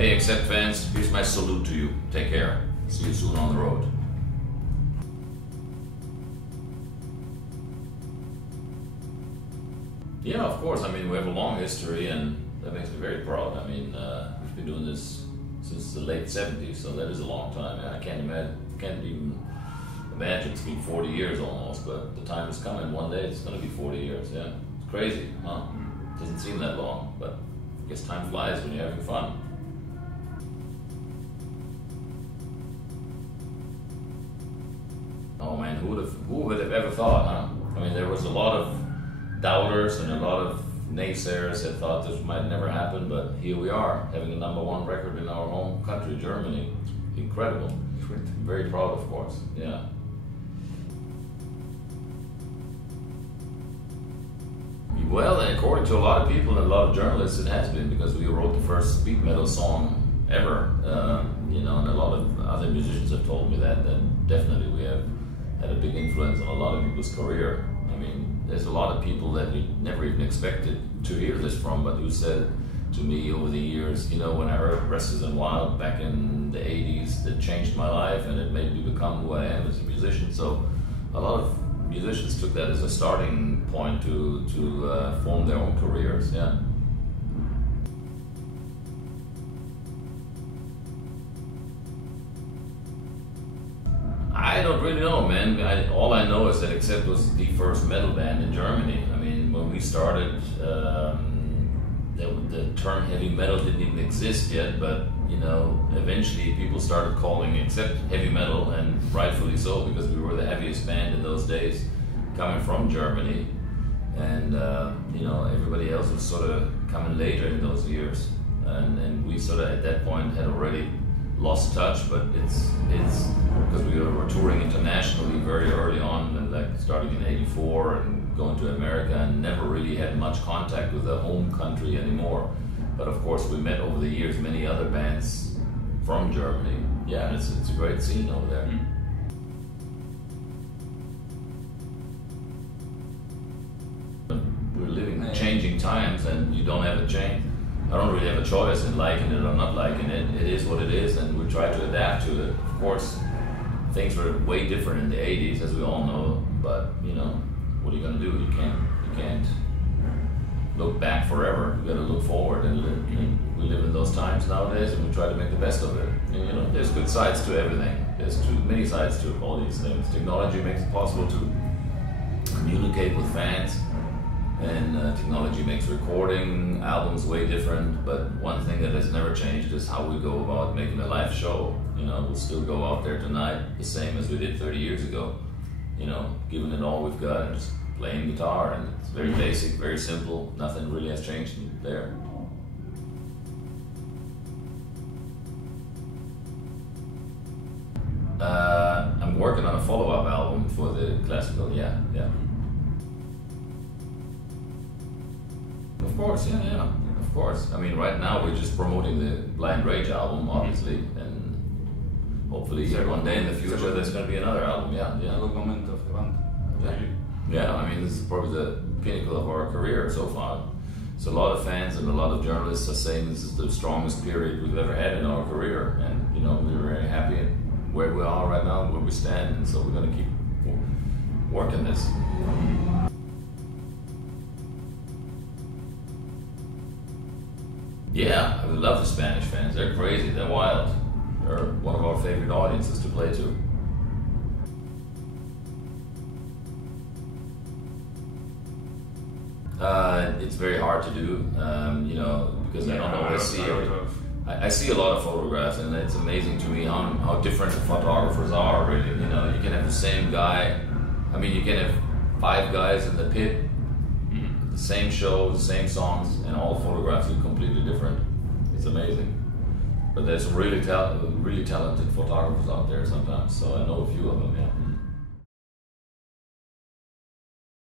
Hey, Accept fans, here's my salute to you. Take care. See you soon on the road. Yeah, of course. I mean, we have a long history, and that makes me very proud. I mean, we've been doing this since the late 70s, so that is a long time. I can't even imagine it's been 40 years almost, but the time is coming. One day it's going to be 40 years. Yeah, it's crazy, huh? Doesn't seem that long, but I guess time flies when you're having fun. Oh man, who would have ever thought, huh? I mean, there was a lot of doubters and a lot of naysayers that thought this might never happen, but here we are, having a #1 record in our home country, Germany. Incredible. I'm very proud, of course. Yeah. Well, according to a lot of people and a lot of journalists, it has been, because we wrote the first speed metal song ever. You know, and a lot of other musicians have told me that definitely we have had a big influence on a lot of people's career. I mean, there's a lot of people that we never even expected to hear this from, but who said to me over the years, you know, when I heard Restless and Wild back in the 80s, that changed my life and it made me become who I am as a musician. So a lot of musicians took that as a starting point to form their own careers, yeah. I don't really know, man. All I know is that Accept was the first metal band in Germany. I mean, when we started, the term heavy metal didn't even exist yet, but you know, eventually people started calling Accept heavy metal, and rightfully so, because we were the heaviest band in those days, coming from Germany, and you know, everybody else was sort of coming later in those years, and we sort of at that point had already lost touch, but it's because we were touring internationally very early on, and like starting in '84 and going to America, and never really had much contact with the home country anymore. But of course we met over the years many other bands from Germany. Yeah, and it's a great scene over there. We're living in changing times, and you don't have a change. I don't really have a choice in liking it or not liking it. It is what it is, and we try to adapt to it. Of course, things were way different in the 80s, as we all know, but you know, what are you going to do? You can't look back forever. You got to look forward, and we live in those times nowadays, and we try to make the best of it. And, you know, there's good sides to everything. There's many sides to all these things. Technology makes it possible to communicate with fans. And technology makes recording albums way different, but one thing that has never changed is how we go about making a live show. You know, we'll still go out there tonight the same as we did 30 years ago. You know, giving it all we've got and just playing guitar, and it's very basic, very simple. Nothing really has changed there. I'm working on a follow-up album for the classical, yeah. Of course, yeah, of course. I mean, right now we're just promoting the Blind Rage album, obviously, and hopefully one day in the future there's going to be another album, yeah. Moment of the band. Yeah, I mean, this is probably the pinnacle of our career so far. So a lot of fans and a lot of journalists are saying this is the strongest period we've ever had in our career, and you know, we're very happy where we are right now, where we stand, and so we're going to keep working this. Yeah, we love the Spanish fans. They're crazy, they're wild. They're one of our favorite audiences to play to. It's very hard to do, you know, because I don't always see it. I see a lot of photographs, and it's amazing to me how different the photographers are, really. You know, you can have the same guy. I mean, you can have 5 guys in the pit, the same show, the same songs, and all photographs look completely different. It's amazing. But there's some really talented photographers out there sometimes, so I know a few of them, yeah.